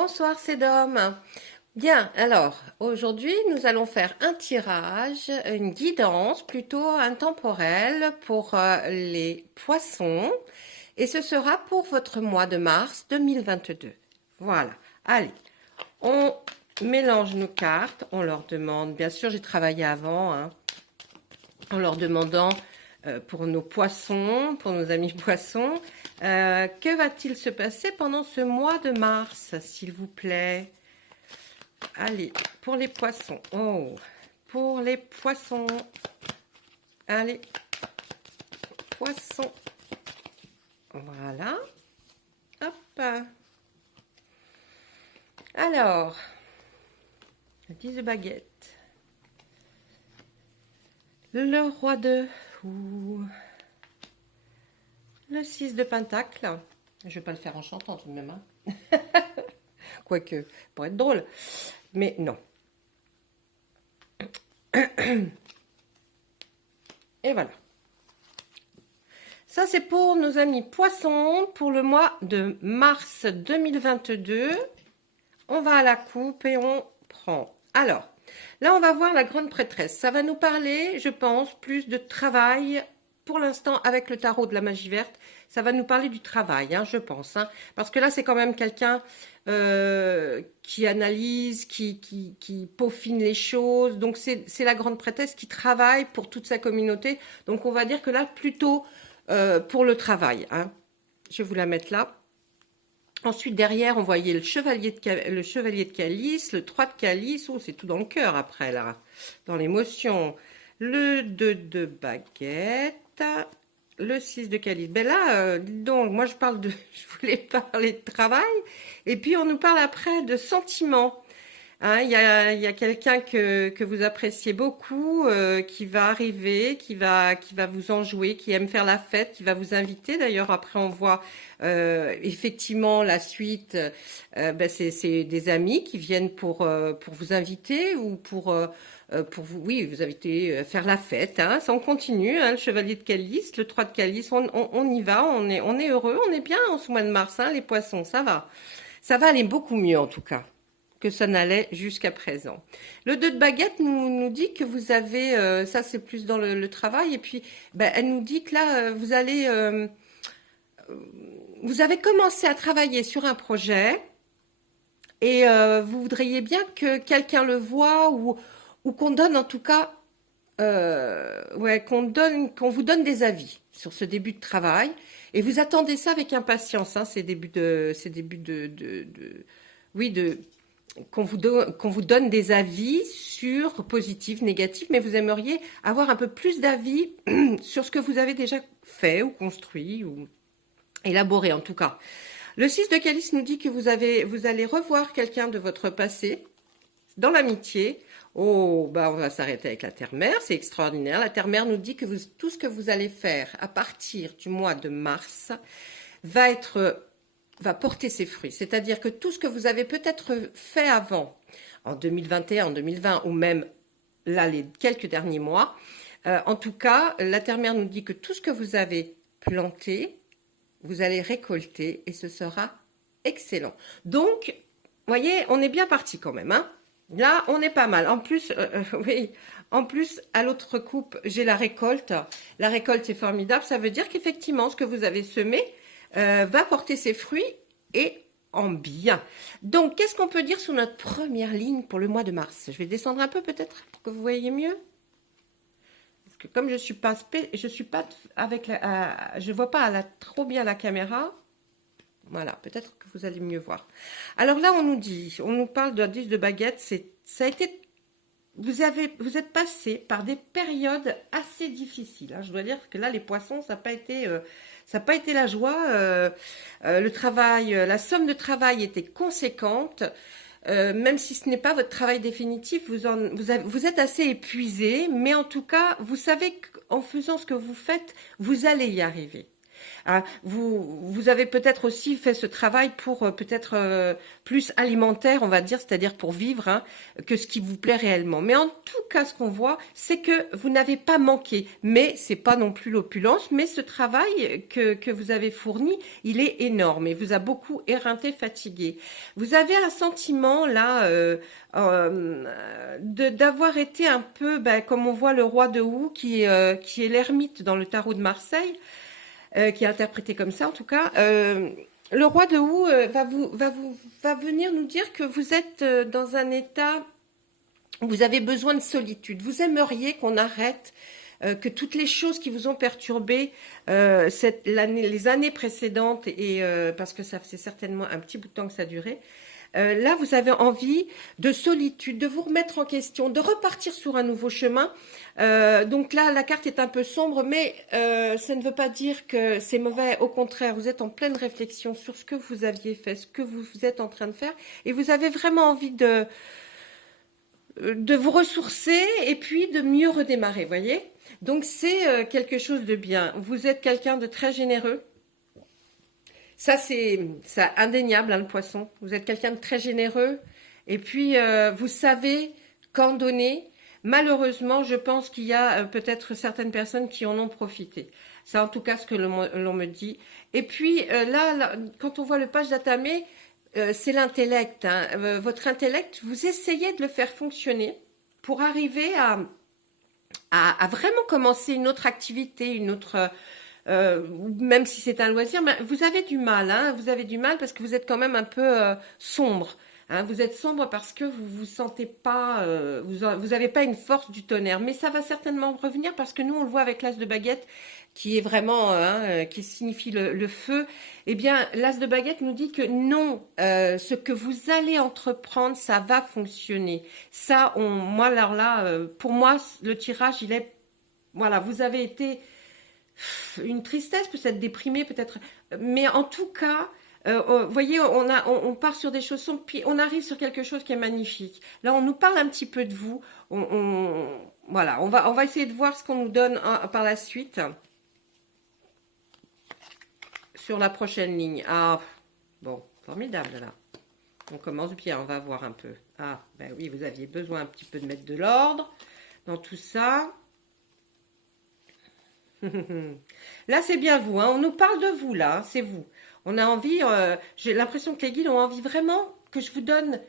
Bonsoir, c'est Dom. Bien, alors, aujourd'hui, nous allons faire un tirage, une guidance plutôt intemporelle pour les poissons. Et ce sera pour votre mois de mars 2022. Voilà. Allez, on mélange nos cartes, on leur demande, bien sûr, j'ai travaillé avant, hein, en leur demandant pour nos poissons, pour nos amis poissons, que va-t-il se passer pendant ce mois de mars, s'il vous plaît? Allez, pour les poissons. Oh, pour les poissons. Allez, poissons. Voilà. Hop. Alors, le 10 de baguette. Le roi de... Ouh. Le 6 de pentacle. Je ne vais pas le faire en chantant tout de même. Hein. Quoique, pour être drôle. Mais non. Et voilà. Ça, c'est pour nos amis poissons pour le mois de mars 2022. On va à la coupe et on prend. Alors, là, on va voir la grande prêtresse. Ça va nous parler, je pense, plus de travail. Pour l'instant, avec le tarot de la magie verte, ça va nous parler du travail, hein, je pense. Hein, parce que là, c'est quand même quelqu'un qui analyse, qui peaufine les choses. Donc, c'est la grande prêtresse qui travaille pour toute sa communauté. Donc, on va dire que là, plutôt pour le travail. Hein. Je vais vous la mettre là. Ensuite, derrière, on voyait le chevalier de calice, le 3 de calice. Oh, c'est tout dans le cœur après, là, dans l'émotion. Le 2 de baguette, le 6 de calice. Ben là, donc, moi, je voulais parler de travail. Et puis, on nous parle après de sentiments. Hein, il y a quelqu'un que vous appréciez beaucoup, qui va arriver, qui va vous enjouer, qui aime faire la fête, qui va vous inviter. D'ailleurs, après, on voit effectivement la suite. Ben, c'est des amis qui viennent pour vous inviter ou pour vous, oui, vous inviter à faire la fête. Hein. Ça, on continue. Hein, le chevalier de calice, le 3 de calice, on y va. On est heureux, on est bien en ce mois de mars. Hein, les poissons, ça va. Ça va aller beaucoup mieux en tout cas que ça n'allait jusqu'à présent. Le 2 de baguette nous dit que vous avez, ça c'est plus dans le travail, et puis ben, elle nous dit que là, vous avez commencé à travailler sur un projet, et vous voudriez bien que quelqu'un le voie, ou qu'on donne en tout cas, ouais, qu'on vous donne des avis sur ce début de travail, et vous attendez ça avec impatience, hein, oui, qu'on vous donne des avis sur positifs, négatifs, mais vous aimeriez avoir un peu plus d'avis sur ce que vous avez déjà fait ou construit ou élaboré en tout cas. Le 6 de calice nous dit que vous allez revoir quelqu'un de votre passé dans l'amitié. Oh, bah on va s'arrêter avec la terre-mère, c'est extraordinaire. La terre-mère nous dit que tout ce que vous allez faire à partir du mois de mars va porter ses fruits. C'est-à-dire que tout ce que vous avez peut-être fait avant, en 2021, en 2020, ou même là, les quelques derniers mois, en tout cas, la terre-mère nous dit que tout ce que vous avez planté, vous allez récolter et ce sera excellent. Donc, voyez, on est bien parti quand même. Hein. Là, on est pas mal. En plus, oui, en plus, à l'autre coupe, j'ai la récolte. La récolte, c'est formidable. Ça veut dire qu'effectivement, ce que vous avez semé, va porter ses fruits et en bien. Donc, qu'est-ce qu'on peut dire sur notre première ligne pour le mois de mars? Je vais descendre un peu peut-être pour que vous voyez mieux. Parce que comme je suis pas avec je vois pas trop bien la caméra. Voilà, peut-être que vous allez mieux voir. Alors là, on nous parle d'un 10 de baguette. Ça a été, vous êtes passé par des périodes assez difficiles. Hein. Je dois dire que là, les poissons, ça n'a pas été la joie. Le travail, la somme de travail était conséquente. Même si ce n'est pas votre travail définitif, vous êtes assez épuisé. Mais en tout cas, vous savez qu'en faisant ce que vous faites, vous allez y arriver. Hein. Vous avez peut-être aussi fait ce travail pour peut-être plus alimentaire, on va dire, c'est-à-dire pour vivre, hein, que ce qui vous plaît réellement. Mais en tout cas, ce qu'on voit, c'est que vous n'avez pas manqué. Mais c'est pas non plus l'opulence, mais ce travail que vous avez fourni, il est énorme et vous a beaucoup éreinté, fatigué. Vous avez un sentiment là d'avoir été un peu, ben, comme on voit le roi de Hou, qui est l'ermite dans le tarot de Marseille, qui est interprété comme ça en tout cas. Le roi de Hou va venir nous dire que vous êtes dans un état où vous avez besoin de solitude. Vous aimeriez qu'on arrête que toutes les choses qui vous ont perturbé les années précédentes, et parce que ça faisait certainement un petit bout de temps que ça durait, là, vous avez envie de solitude, de vous remettre en question, de repartir sur un nouveau chemin. Donc là, la carte est un peu sombre, mais ça ne veut pas dire que c'est mauvais. Au contraire, vous êtes en pleine réflexion sur ce que vous aviez fait, ce que vous êtes en train de faire, et vous avez vraiment envie de vous ressourcer et puis de mieux redémarrer, voyez. Donc c'est quelque chose de bien. Vous êtes quelqu'un de très généreux. Ça, c'est indéniable, hein, le poisson. Vous êtes quelqu'un de très généreux. Et puis, vous savez quand donner. Malheureusement, je pense qu'il y a peut-être certaines personnes qui en ont profité. C'est en tout cas ce que l'on me dit. Et puis, là, quand on voit le page d'Atamé, c'est l'intellect. Hein. Votre intellect, vous essayez de le faire fonctionner pour arriver à vraiment commencer une autre activité, une autre... même si c'est un loisir, mais vous avez du mal, hein, vous avez du mal parce que vous êtes quand même un peu sombre. Hein, vous êtes sombre parce que vous sentez pas, vous avez pas une force du tonnerre. Mais ça va certainement revenir parce que nous, on le voit avec l'as de baguette, qui est vraiment, qui signifie le feu. Eh bien, l'as de baguette nous dit que non, ce que vous allez entreprendre, ça va fonctionner. Ça, moi, alors là, pour moi, le tirage, il est, voilà, vous avez été une tristesse, peut-être déprimée, peut-être, mais en tout cas, vous voyez, on part sur des choses sombres, puis on arrive sur quelque chose qui est magnifique. Là, on nous parle un petit peu de vous. Voilà, on va essayer de voir ce qu'on nous donne par la suite sur la prochaine ligne. Ah, bon, formidable là. On commence bien, on va voir un peu. Ah, ben oui, vous aviez besoin un petit peu de mettre de l'ordre dans tout ça. Là, c'est bien vous, hein. On nous parle de vous, là, c'est vous. On a envie, j'ai l'impression que les guides ont envie vraiment que je vous donne,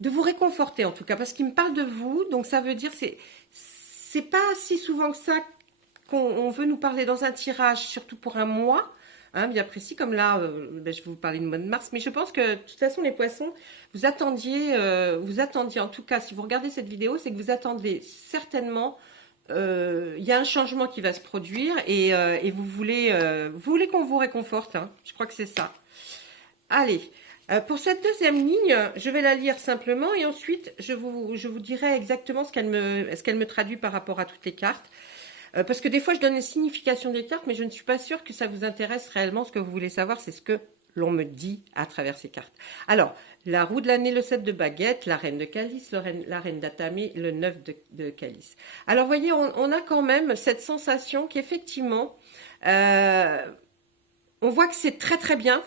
de vous réconforter en tout cas, parce qu'ils me parlent de vous, donc ça veut dire, c'est pas si souvent que ça qu'on veut nous parler dans un tirage, surtout pour un mois, hein, bien précis, comme là, ben, je vais vous parler du mois de mars, mais je pense que, de toute façon, les poissons, vous attendiez en tout cas, si vous regardez cette vidéo, c'est que vous attendez certainement... il y a un changement qui va se produire et vous voulez qu'on vous réconforte, hein. Je crois que c'est ça. Allez, pour cette deuxième ligne, je vais la lire simplement et ensuite je vous dirai exactement ce qu'elle me traduit par rapport à toutes les cartes. Parce que des fois je donne les significations des cartes, mais je ne suis pas sûre que ça vous intéresse réellement. Ce que vous voulez savoir, c'est ce que l'on me dit à travers ces cartes. Alors, la roue de l'année, le 7 de baguette, la reine de calice, la reine d'Atamé, le 9 de calice. Alors, vous voyez, on a quand même cette sensation qu'effectivement, on voit que c'est très très bien,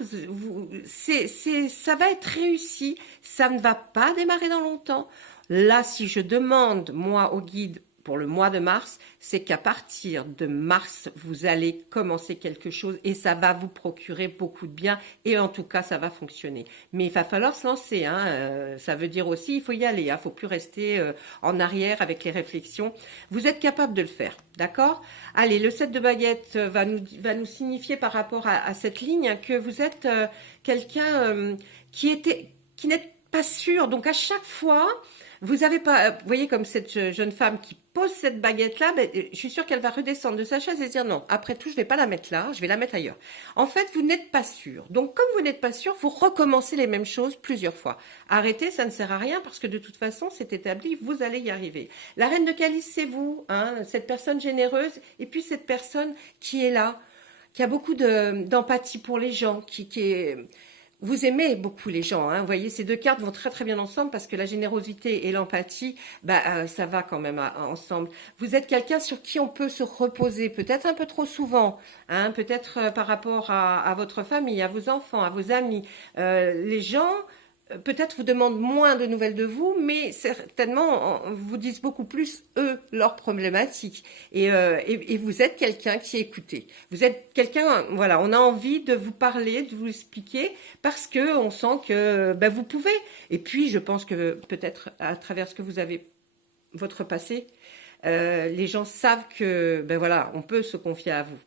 ça va être réussi, ça ne va pas démarrer dans longtemps. Là, si je demande, moi, au guide, pour le mois de mars, c'est qu'à partir de mars, vous allez commencer quelque chose et ça va vous procurer beaucoup de bien et en tout cas, ça va fonctionner. Mais il va falloir se lancer, hein. Ça veut dire aussi, il faut y aller, hein. Il ne faut plus rester en arrière avec les réflexions. Vous êtes capable de le faire, d'accord? Allez, le 7 de baguette va nous signifier par rapport à cette ligne, hein, que vous êtes quelqu'un qui n'est pas sûr. Donc à chaque fois... Vous avez pas, vous voyez comme cette jeune femme qui pose cette baguette-là, ben, je suis sûre qu'elle va redescendre de sa chaise et se dire non, après tout, je vais pas la mettre là, je vais la mettre ailleurs. En fait, vous n'êtes pas sûr. Donc, comme vous n'êtes pas sûr, vous recommencez les mêmes choses plusieurs fois. Arrêtez, ça ne sert à rien parce que de toute façon, c'est établi, vous allez y arriver. La reine de calice, c'est vous, hein, cette personne généreuse et puis cette personne qui est là, qui a beaucoup d'empathie pour les gens, qui est... vous aimez beaucoup les gens, hein. Vous voyez, ces deux cartes vont très très bien ensemble parce que la générosité et l'empathie, ça va quand même ensemble. Vous êtes quelqu'un sur qui on peut se reposer, peut-être un peu trop souvent, hein, peut-être par rapport à votre famille, à vos enfants, à vos amis. Les gens, peut-être vous demandent moins de nouvelles de vous, mais certainement vous disent beaucoup plus, eux, leurs problématiques. Et vous êtes quelqu'un qui est écouté. Vous êtes quelqu'un, voilà, on a envie de vous parler, de vous expliquer, parce que on sent que vous pouvez. Et puis, je pense que peut-être à travers ce que vous avez, votre passé, les gens savent que, voilà, on peut se confier à vous.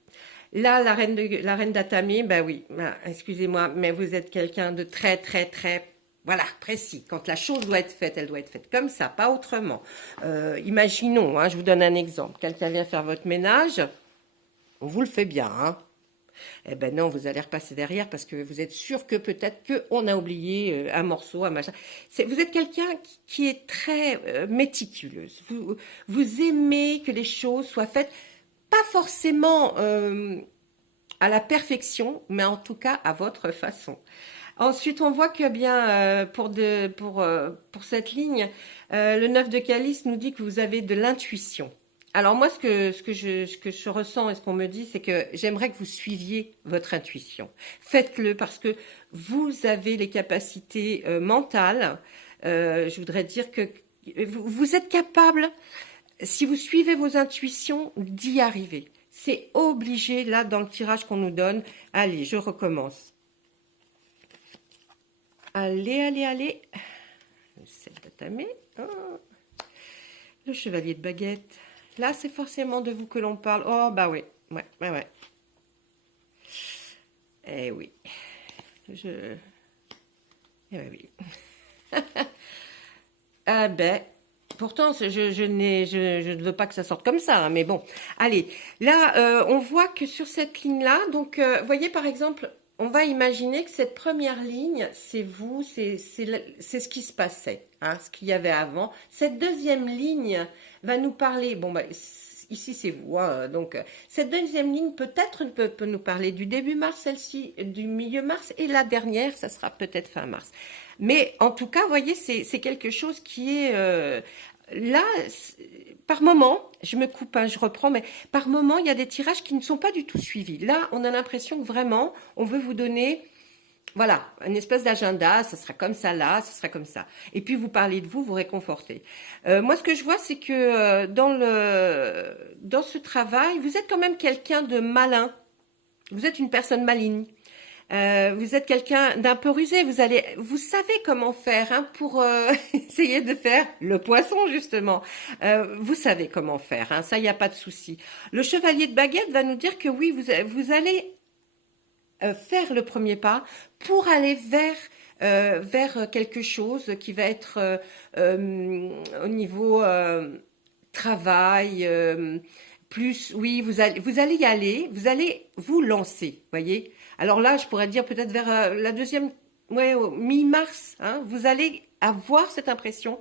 Là, la reine d'Atami, oui, excusez-moi, mais vous êtes quelqu'un de très, très, très, voilà, précis. Quand la chose doit être faite, elle doit être faite comme ça, pas autrement. Imaginons, hein, je vous donne un exemple. Quelqu'un vient faire votre ménage, on vous le fait bien, hein. Eh ben non, vous allez repasser derrière parce que vous êtes sûr que peut-être qu'on a oublié un morceau, un machin. Vous êtes quelqu'un qui est très méticuleuse. Vous aimez que les choses soient faites, pas forcément à la perfection, mais en tout cas à votre façon. Ensuite, on voit que bien pour cette ligne, le 9 de calice nous dit que vous avez de l'intuition. Alors moi, ce que je ressens et ce qu'on me dit, c'est que j'aimerais que vous suiviez votre intuition. Faites-le parce que vous avez les capacités mentales. Je voudrais dire que vous êtes capable, si vous suivez vos intuitions, d'y arriver. C'est obligé, là, dans le tirage qu'on nous donne. Allez, je recommence. Allez, allez, allez. Le 7 d'Atami. Oh. Le chevalier de baguette. Là, c'est forcément de vous que l'on parle. Oh, bah oui. Ouais. Eh oui. Eh oui. Ah ben, pourtant, je ne veux pas que ça sorte comme ça, hein, mais bon. Allez, là, on voit que sur cette ligne-là, donc, voyez par exemple, on va imaginer que cette première ligne, c'est vous, c'est ce qui se passait, hein, ce qu'il y avait avant. Cette deuxième ligne va nous parler, bon, ici c'est vous, hein, donc cette deuxième ligne peut-être peut nous parler du début mars, celle-ci du milieu mars, et la dernière, ça sera peut-être fin mars. Mais en tout cas, vous voyez, c'est quelque chose qui est là, par moment, je me coupe, hein, je reprends, mais par moment, il y a des tirages qui ne sont pas du tout suivis. Là, on a l'impression que vraiment, on veut vous donner, voilà, une espèce d'agenda, ça sera comme ça là, ça sera comme ça. Et puis, vous parlez de vous, vous réconfortez. Moi, ce que je vois, c'est que dans ce travail, vous êtes quand même quelqu'un de malin. Vous êtes une personne maligne. Vous êtes quelqu'un d'un peu rusé, vous savez comment faire, hein, pour essayer de faire le poisson justement. Vous savez comment faire, hein, ça il n'y a pas de souci. Le chevalier de baguette va nous dire que oui, vous allez faire le premier pas pour aller vers quelque chose qui va être au niveau travail. Plus, oui, vous allez y aller, vous allez vous lancer, voyez. Alors là, je pourrais dire peut-être vers la deuxième, mi-mars, hein, vous allez avoir cette impression.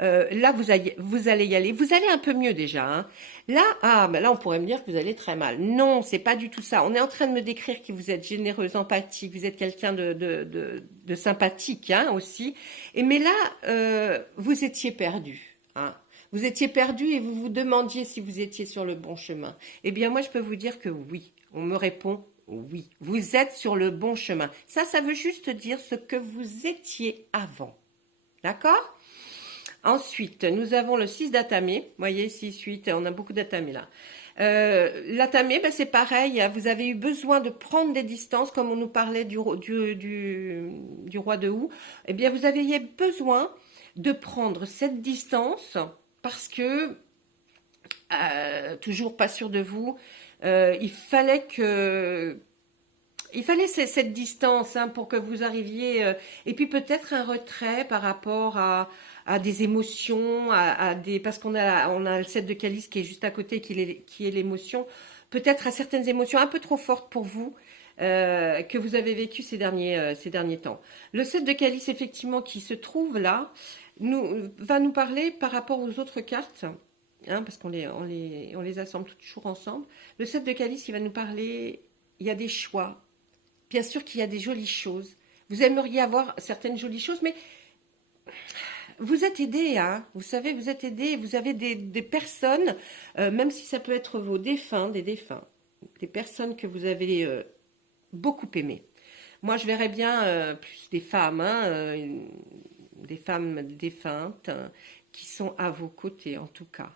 Là, vous allez y aller. Vous allez un peu mieux déjà, hein. Là, là, on pourrait me dire que vous allez très mal. Non, c'est pas du tout ça. On est en train de me décrire que vous êtes généreuse, empathique, vous êtes quelqu'un de sympathique, hein, aussi. Mais là, vous étiez perdu, hein. Vous étiez perdu et vous vous demandiez si vous étiez sur le bon chemin. Eh bien, moi, je peux vous dire que oui. On me répond oui. Vous êtes sur le bon chemin. Ça veut juste dire ce que vous étiez avant. D'accord ? Ensuite, nous avons le 6 d'Atami. Vous voyez, 6, 8, on a beaucoup d'Atami là. L'Atami, c'est pareil. Vous avez eu besoin de prendre des distances, comme on nous parlait du roi de Hou. Eh bien, vous aviez besoin de prendre cette distance parce que, toujours pas sûr de vous, il fallait cette distance, hein, pour que vous arriviez, et puis peut-être un retrait par rapport à des émotions, parce qu'on a le 7 de calice qui est juste à côté, qui est l'émotion, peut-être à certaines émotions un peu trop fortes pour vous, que vous avez vécu ces derniers temps. Le 7 de calice, effectivement, qui se trouve là, va nous parler par rapport aux autres cartes, hein, parce qu'on les assemble toujours ensemble. Le 7 de calice, il va nous parler, il y a des choix. Bien sûr qu'il y a des jolies choses. Vous aimeriez avoir certaines jolies choses, mais vous êtes aidé, hein, vous savez, vous êtes aidé, vous avez des personnes, même si ça peut être vos défunts, des personnes que vous avez beaucoup aimées. Moi, je verrais bien plus des femmes, hein, des femmes défuntes qui sont à vos côtés, en tout cas.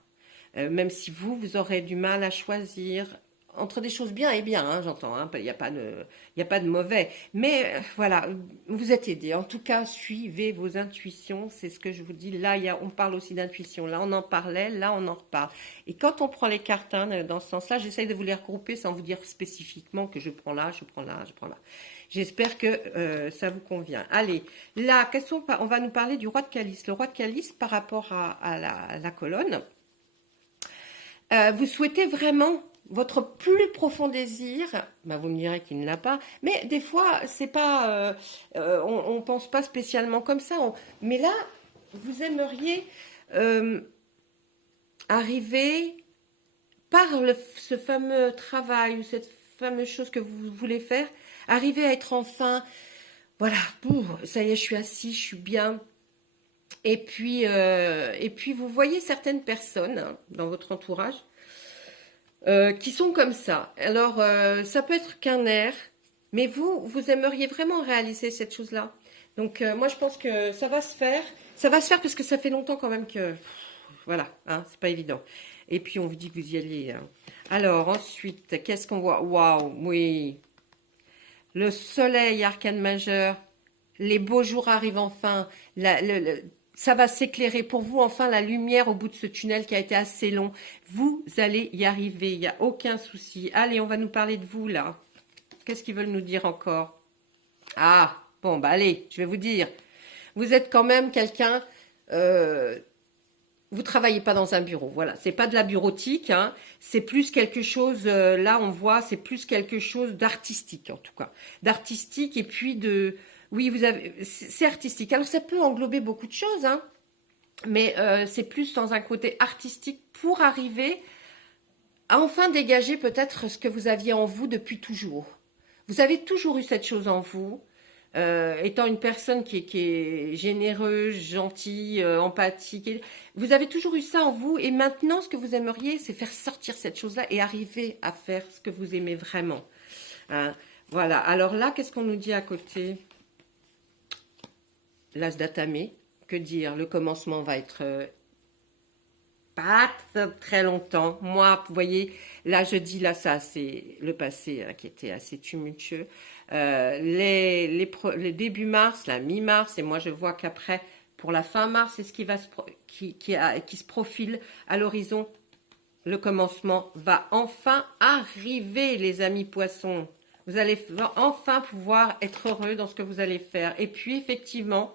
Même si vous aurez du mal à choisir entre des choses bien et bien, hein, j'entends, hein, il n'y a pas de mauvais. Mais voilà, vous êtes aidé. En tout cas, suivez vos intuitions, c'est ce que je vous dis. Là, on parle aussi d'intuition. Là, on en parlait, là, on en reparle. Et quand on prend les cartes, hein, dans ce sens-là, j'essaye de vous les regrouper sans vous dire spécifiquement que je prends là, je prends là, je prends là. J'espère que ça vous convient. Allez, là, on va nous parler du roi de calice. Le roi de calice par rapport à la colonne. Vous souhaitez vraiment votre plus profond désir, bah vous me direz qu'il ne l'a pas, mais des fois, c'est pas, on pense pas spécialement comme ça. Mais là, vous aimeriez arriver par ce fameux travail ou cette fameuse chose que vous voulez faire, arriver à être enfin, voilà, ça y est, je suis assis, je suis bien. Et puis vous voyez certaines personnes hein, dans votre entourage qui sont comme ça. Alors, ça peut être qu'un air, mais vous aimeriez vraiment réaliser cette chose-là. Donc, moi, je pense que ça va se faire. Ça va se faire parce que ça fait longtemps quand même que... Voilà, hein, c'est pas évident. Et puis, on vous dit que vous y alliez. Hein. Alors, ensuite, qu'est-ce qu'on voit? Waouh, oui. Le soleil, arcane majeur. Les beaux jours arrivent enfin. Ça va s'éclairer pour vous, enfin, la lumière au bout de ce tunnel qui a été assez long. Vous allez y arriver, il n'y a aucun souci. Allez, on va nous parler de vous, là. Qu'est-ce qu'ils veulent nous dire encore? Ah, bon, bah allez, je vais vous dire. Vous êtes quand même quelqu'un... vous travaillez pas dans un bureau, voilà. C'est pas de la bureautique, hein. C'est plus quelque chose, là, on voit, c'est plus quelque chose d'artistique, en tout cas. D'artistique et puis de... Oui, c'est artistique. Alors, ça peut englober beaucoup de choses, hein, mais c'est plus dans un côté artistique pour arriver à enfin dégager peut-être ce que vous aviez en vous depuis toujours. Vous avez toujours eu cette chose en vous, étant une personne qui est généreuse, gentille, empathique. Vous avez toujours eu ça en vous et maintenant, ce que vous aimeriez, c'est faire sortir cette chose-là et arriver à faire ce que vous aimez vraiment. Hein. Voilà. Alors là, qu'est-ce qu'on nous dit à côté ? L'as d'atamé, que dire? Le commencement va être pas très longtemps. Moi, vous voyez, là, je dis, là, ça, c'est le passé hein, qui était assez tumultueux. Les début mars, la mi-mars, et moi, je vois qu'après, pour la fin mars, c'est ce qui se profile à l'horizon. Le commencement va enfin arriver, les amis poissons. Vous allez enfin pouvoir être heureux dans ce que vous allez faire. Et puis, effectivement,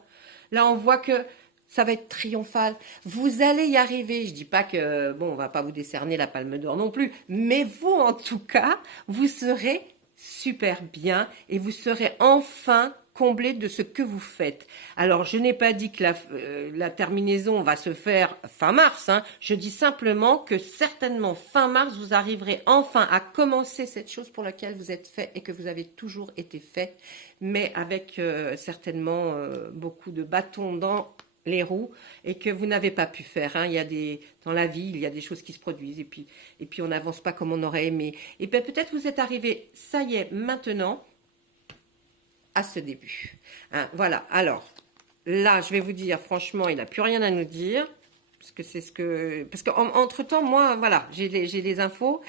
là, on voit que ça va être triomphal. Vous allez y arriver. Je dis pas que, bon, on va pas vous décerner la palme d'or non plus. Mais vous, en tout cas, vous serez super bien et vous serez enfin comblé de ce que vous faites. Alors, je n'ai pas dit que la terminaison va se faire fin mars. Hein. Je dis simplement que certainement fin mars, vous arriverez enfin à commencer cette chose pour laquelle vous êtes fait et que vous avez toujours été fait, mais avec certainement beaucoup de bâtons dans les roues et que vous n'avez pas pu faire. Hein. Dans la vie, il y a des choses qui se produisent et puis on n'avance pas comme on aurait aimé. Et bien peut-être vous êtes arrivé, ça y est, maintenant, à ce début. Hein, voilà, alors, là, je vais vous dire, franchement, il n'a plus rien à nous dire, parce qu'entre-temps, moi, voilà, j'ai les infos.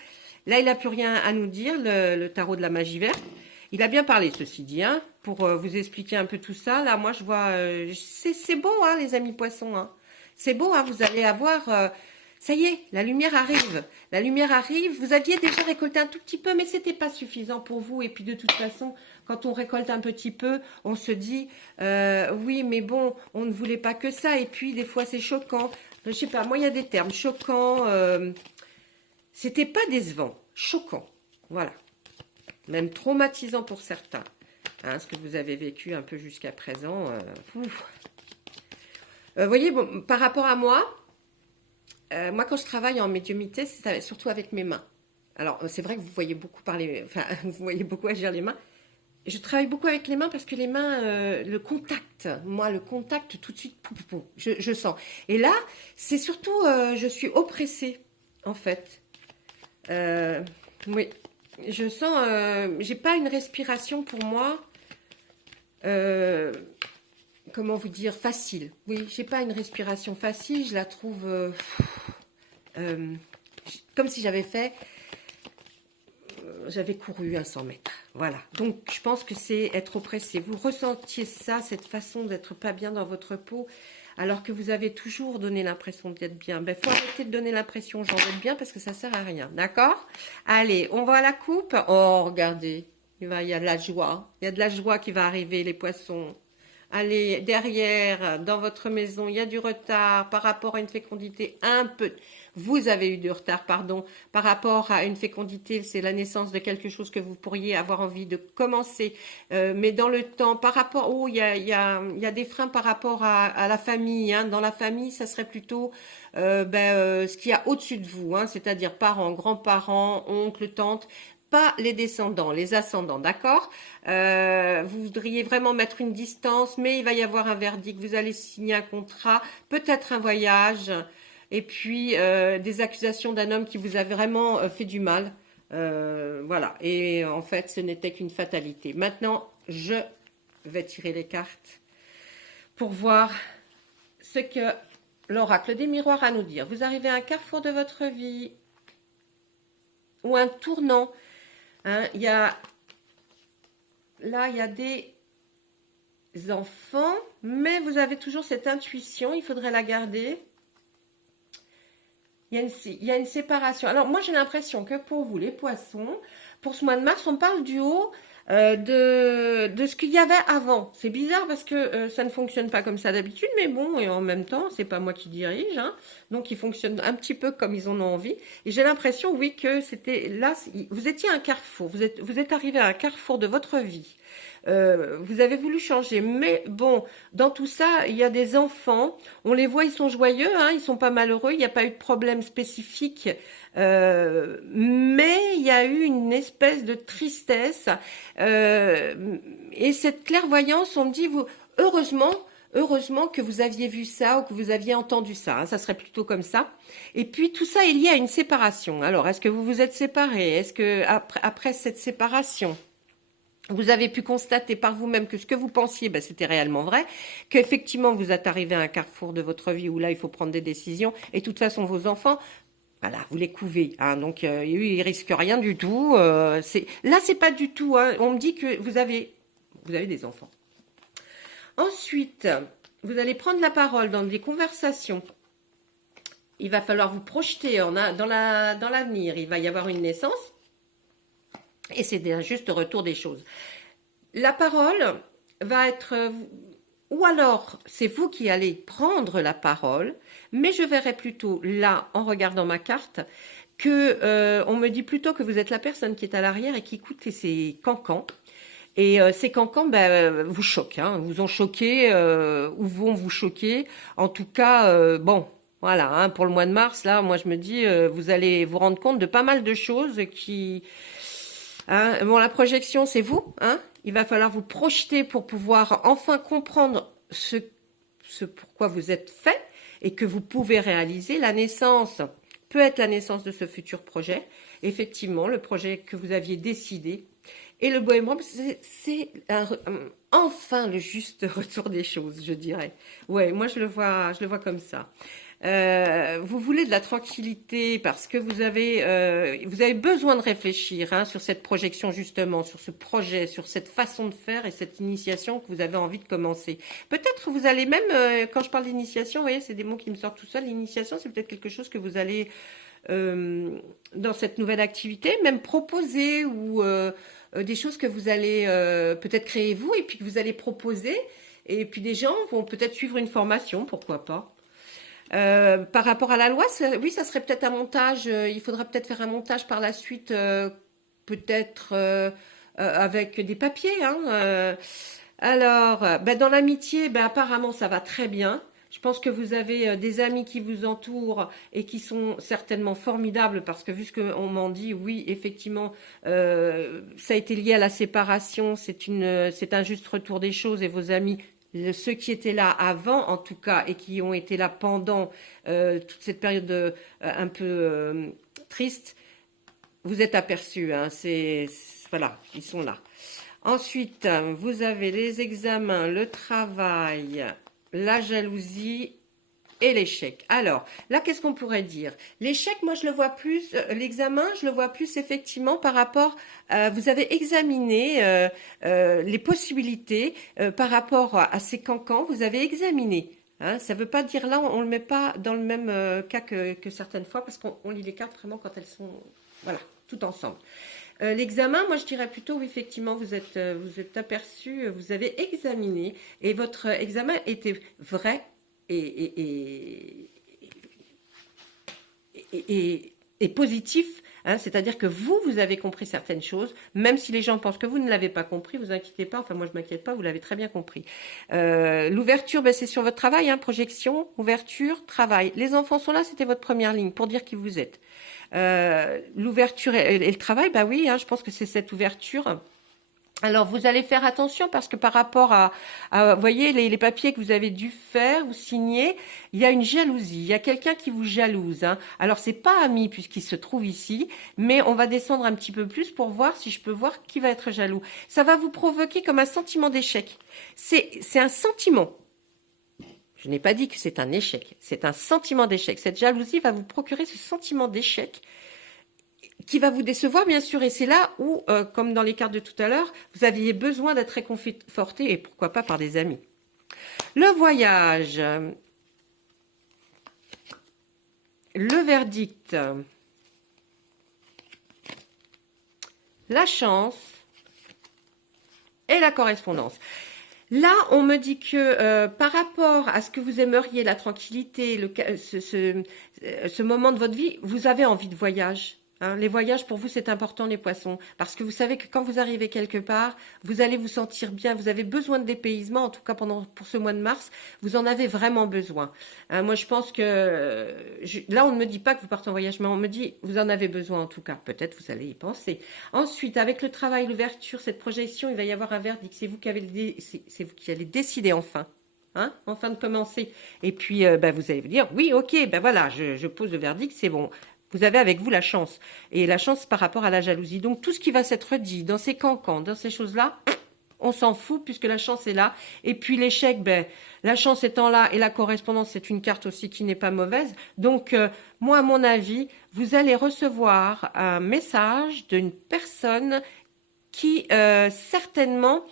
Là, il n'a plus rien à nous dire, le tarot de la magie verte. Il a bien parlé, ceci dit, hein, pour vous expliquer un peu tout ça. Là, moi, je vois, c'est beau, hein, les amis poissons. Hein. C'est beau, hein, vous allez avoir... ça y est, la lumière arrive. La lumière arrive. Vous aviez déjà récolté un tout petit peu, mais c'était pas suffisant pour vous. Et puis de toute façon, quand on récolte un petit peu, on se dit, oui, mais bon, on ne voulait pas que ça. Et puis des fois, c'est choquant. Je sais pas, moi, il y a des termes choquants. C'était pas décevant, choquant. Voilà. Même traumatisant pour certains. Hein, ce que vous avez vécu un peu jusqu'à présent. Vous voyez, bon, par rapport à moi, moi, quand je travaille en médiumnité, c'est surtout avec mes mains. Alors, c'est vrai que vous voyez beaucoup parler, enfin, vous voyez beaucoup agir les mains, je travaille beaucoup avec les mains parce que les mains, le contact, moi, le contact, tout de suite, je sens. Et là, c'est surtout, je suis oppressée, en fait. Euh, oui, je sens, j'ai pas une respiration pour moi, euh, comment vous dire, facile. Oui, j'ai pas une respiration facile, je la trouve euh, comme si j'avais couru à 100 mètres. Voilà. Donc, je pense que c'est être oppressé. Vous ressentiez ça, cette façon d'être pas bien dans votre peau, alors que vous avez toujours donné l'impression d'être bien. Ben, faut arrêter de donner l'impression aux gens d'être bien parce que ça sert à rien. D'accord? Allez, on va à la coupe. Oh, regardez. Il y a de la joie. Il y a de la joie qui va arriver, les poissons. Allez, derrière, dans votre maison, il y a du retard par rapport à une fécondité un peu. Vous avez eu du retard, pardon, par rapport à une fécondité, c'est la naissance de quelque chose que vous pourriez avoir envie de commencer, mais dans le temps, par rapport, oh, il y a des freins par rapport à la famille, hein. Dans la famille, ça serait plutôt ce qu'il y a au-dessus de vous, hein, c'est-à-dire parents, grands-parents, oncles, tantes, pas les descendants, les ascendants, d'accord? Vous voudriez vraiment mettre une distance, mais il va y avoir un verdict, vous allez signer un contrat, peut-être un voyage, et puis des accusations d'un homme qui vous a vraiment fait du mal. Voilà, et en fait, ce n'était qu'une fatalité. Maintenant, je vais tirer les cartes pour voir ce que l'oracle des miroirs a à nous dire. Vous arrivez à un carrefour de votre vie, ou un tournant. Hein, là, il y a des enfants, mais vous avez toujours cette intuition, il faudrait la garder. Il y a une séparation. Alors, moi, j'ai l'impression que pour vous, les poissons, pour ce mois de mars, on parle du haut de ce qu'il y avait avant. C'est bizarre parce que ça ne fonctionne pas comme ça d'habitude, mais bon, et en même temps, c'est pas moi qui dirige, hein, donc ils fonctionnent un petit peu comme ils en ont envie. Et j'ai l'impression, oui, que c'était là, vous étiez à un carrefour, vous êtes arrivé à un carrefour de votre vie. Vous avez voulu changer, mais bon, dans tout ça, il y a des enfants, on les voit, ils sont joyeux, hein, ils sont pas malheureux, il n'y a pas eu de problème spécifique, mais il y a eu une espèce de tristesse, et cette clairvoyance, on me dit, vous, heureusement que vous aviez vu ça ou que vous aviez entendu ça, hein, ça serait plutôt comme ça. Et puis tout ça est lié à une séparation. Alors, est-ce que vous vous êtes séparés? Est-ce que après cette séparation, vous avez pu constater par vous-même que ce que vous pensiez, ben, c'était réellement vrai, qu'effectivement vous êtes arrivé à un carrefour de votre vie où là il faut prendre des décisions, et de toute façon vos enfants, voilà, vous les couvez, hein, donc ils risquent rien du tout. Là c'est pas du tout, hein, on me dit que vous avez des enfants. Ensuite, vous allez prendre la parole dans des conversations. Il va falloir vous projeter dans l'avenir. Il va y avoir une naissance. Et c'est un juste retour des choses. La parole va être, ou alors c'est vous qui allez prendre la parole, mais je verrai plutôt là, en regardant ma carte, que on me dit plutôt que vous êtes la personne qui est à l'arrière et qui écoute ces cancans. Et ces cancans vous choquent, hein, vous ont choqué, ou vont vous choquer. En tout cas, bon, voilà, hein, pour le mois de mars, là, moi je me dis, vous allez vous rendre compte de pas mal de choses qui... Hein, bon, la projection, c'est vous. Hein, il va falloir vous projeter pour pouvoir enfin comprendre ce pourquoi vous êtes fait et que vous pouvez réaliser. La naissance peut être la naissance de ce futur projet. Effectivement, le projet que vous aviez décidé. Et le bohème, c'est enfin le juste retour des choses, je dirais. Ouais, moi je le vois comme ça. Vous voulez de la tranquillité parce que vous avez besoin de réfléchir, hein, sur cette projection justement, sur ce projet, sur cette façon de faire et cette initiation que vous avez envie de commencer. Peut-être vous allez même, quand je parle d'initiation, vous voyez, c'est des mots qui me sortent tout seul. L'initiation, c'est peut-être quelque chose que vous allez, dans cette nouvelle activité, même proposer ou des choses que vous allez peut-être créer vous et puis que vous allez proposer. Et puis des gens vont peut-être suivre une formation, pourquoi pas. Par rapport à la loi, oui, ça serait peut-être un montage. Il faudra peut-être faire un montage par la suite, peut-être avec des papiers. Hein, alors, dans l'amitié, apparemment, ça va très bien. Je pense que vous avez des amis qui vous entourent et qui sont certainement formidables parce que vu ce qu'on m'en dit, oui, effectivement, ça a été lié à la séparation. C'est un juste retour des choses et vos amis, ceux qui étaient là avant en tout cas et qui ont été là pendant toute cette période un peu triste, vous êtes aperçus. Hein, voilà, ils sont là. Ensuite, vous avez les examens, le travail, la jalousie et l'échec. Alors, là, qu'est-ce qu'on pourrait dire? L'échec, moi, je le vois plus, l'examen, je le vois plus effectivement par rapport, vous avez examiné les possibilités par rapport à ces cancans, vous avez examiné. Hein, ça ne veut pas dire là, on ne le met pas dans le même cas que certaines fois parce qu'on lit les cartes vraiment quand elles sont, voilà, tout ensemble. L'examen, moi je dirais plutôt, oui, effectivement, vous êtes aperçu, vous avez examiné et votre examen était vrai et positif. Hein, c'est-à-dire que vous avez compris certaines choses, même si les gens pensent que vous ne l'avez pas compris, vous inquiétez pas, enfin moi je m'inquiète pas, vous l'avez très bien compris. L'ouverture, ben, c'est sur votre travail, hein, projection, ouverture, travail. Les enfants sont là, c'était votre première ligne pour dire qui vous êtes. L'ouverture et le travail, bah oui, hein, je pense que c'est cette ouverture. Alors, vous allez faire attention parce que par rapport vous voyez, les papiers que vous avez dû faire ou signer, il y a une jalousie. Il y a quelqu'un qui vous jalouse. Hein. Alors, c'est pas ami puisqu'il se trouve ici, mais on va descendre un petit peu plus pour voir si je peux voir qui va être jaloux. Ça va vous provoquer comme un sentiment d'échec. C'est un sentiment. Je n'ai pas dit que c'est un échec, c'est un sentiment d'échec. Cette jalousie va vous procurer ce sentiment d'échec qui va vous décevoir, bien sûr. Et c'est là où, comme dans les cartes de tout à l'heure, vous aviez besoin d'être réconforté et pourquoi pas par des amis. Le voyage, le verdict, la chance et la correspondance. Là, on me dit que par rapport à ce que vous aimeriez, la tranquillité, ce moment de votre vie, vous avez envie de voyage. Hein. Les voyages, pour vous, c'est important, les poissons. Parce que vous savez que quand vous arrivez quelque part, vous allez vous sentir bien. Vous avez besoin de dépaysement, en tout cas pour ce mois de mars. Vous en avez vraiment besoin. Hein, moi, je pense que là, on ne me dit pas que vous partez en voyage, mais on me dit vous en avez besoin, en tout cas. Peut-être vous allez y penser. Ensuite, avec le travail, l'ouverture, cette projection, il va y avoir un verdict. C'est vous qui allez décider enfin. Hein, enfin de commencer. Et puis, vous allez vous dire, oui, ok, ben voilà, je pose le verdict, c'est bon. Vous avez avec vous la chance. Et la chance par rapport à la jalousie. Donc, tout ce qui va s'être dit dans ces cancans, dans ces choses-là, on s'en fout puisque la chance est là. Et puis, l'échec, la chance étant là et la correspondance, c'est une carte aussi qui n'est pas mauvaise. Donc, moi, à mon avis, vous allez recevoir un message d'une personne qui, certainement,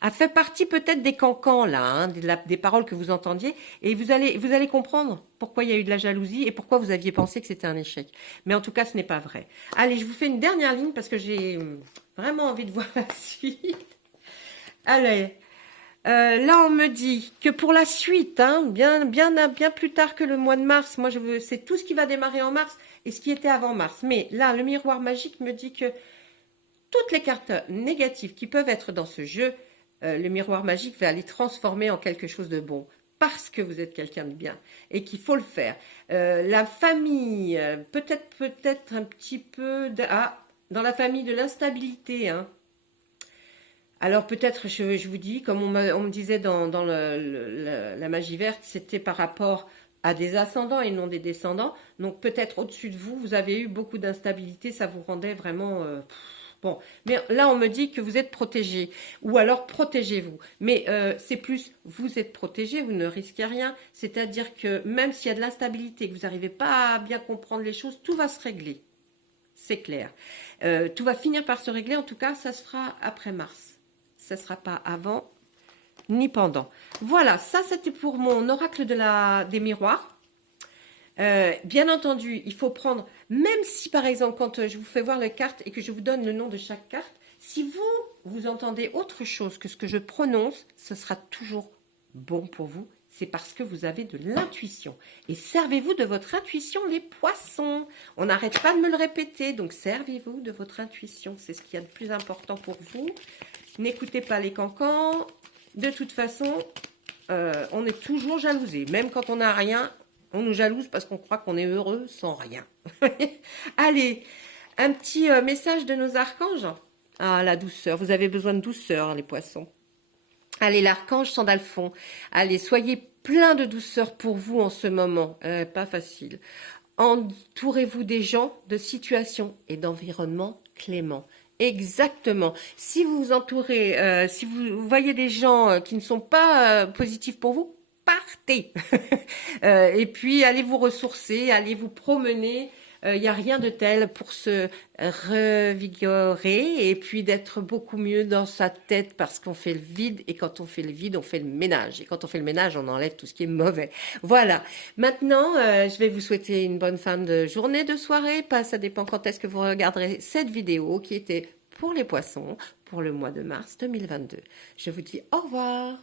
a fait partie peut-être des cancans là, hein, des paroles que vous entendiez, et vous allez comprendre pourquoi il y a eu de la jalousie et pourquoi vous aviez pensé que c'était un échec. Mais en tout cas, ce n'est pas vrai. Allez, je vous fais une dernière ligne parce que j'ai vraiment envie de voir la suite. Allez, là on me dit que pour la suite, hein, bien plus tard que le mois de mars, moi c'est tout ce qui va démarrer en mars et ce qui était avant mars. Mais là, le miroir magique me dit que toutes les cartes négatives qui peuvent être dans ce jeu, le miroir magique va les transformer en quelque chose de bon parce que vous êtes quelqu'un de bien et qu'il faut le faire. La famille, peut-être un petit peu dans la famille de l'instabilité. Hein. Alors peut-être, je vous dis, comme on me disait dans la magie verte, c'était par rapport à des ascendants et non des descendants. Donc peut-être au-dessus de vous, vous avez eu beaucoup d'instabilité, ça vous rendait vraiment... Bon, mais là, on me dit que vous êtes protégé, ou alors protégez-vous. Mais c'est plus, vous êtes protégé, vous ne risquez rien. C'est-à-dire que même s'il y a de l'instabilité, que vous n'arrivez pas à bien comprendre les choses, tout va se régler. C'est clair. Tout va finir par se régler. En tout cas, ça se fera après mars. Ça ne sera pas avant ni pendant. Voilà, ça c'était pour mon oracle des miroirs. Bien entendu, il faut prendre, même si par exemple, quand je vous fais voir les cartes et que je vous donne le nom de chaque carte, si vous entendez autre chose que ce que je prononce, ce sera toujours bon pour vous. C'est parce que vous avez de l'intuition. Et servez-vous de votre intuition, les poissons. On n'arrête pas de me le répéter, donc servez-vous de votre intuition. C'est ce qu'il y a de plus important pour vous. N'écoutez pas les cancans. De toute façon, on est toujours jalousé. Même quand on n'a rien, on nous jalouse parce qu'on croit qu'on est heureux sans rien. Allez, un petit message de nos archanges. Ah, la douceur. Vous avez besoin de douceur, les poissons. Allez, l'archange Sandalphon. Allez, soyez plein de douceur pour vous en ce moment. Pas facile. Entourez-vous des gens, de situations et d'environnements cléments. Exactement. Si vous vous entourez, si vous voyez des gens qui ne sont pas positifs pour vous, partez. Et puis, allez vous ressourcer, allez vous promener. Il n'y a rien de tel pour se revigorer et puis d'être beaucoup mieux dans sa tête parce qu'on fait le vide et quand on fait le vide, on fait le ménage. Et quand on fait le ménage, on enlève tout ce qui est mauvais. Voilà. Maintenant, je vais vous souhaiter une bonne fin de journée, de soirée. Pas, ça dépend quand est-ce que vous regarderez cette vidéo qui était pour les poissons pour le mois de mars 2022. Je vous dis au revoir.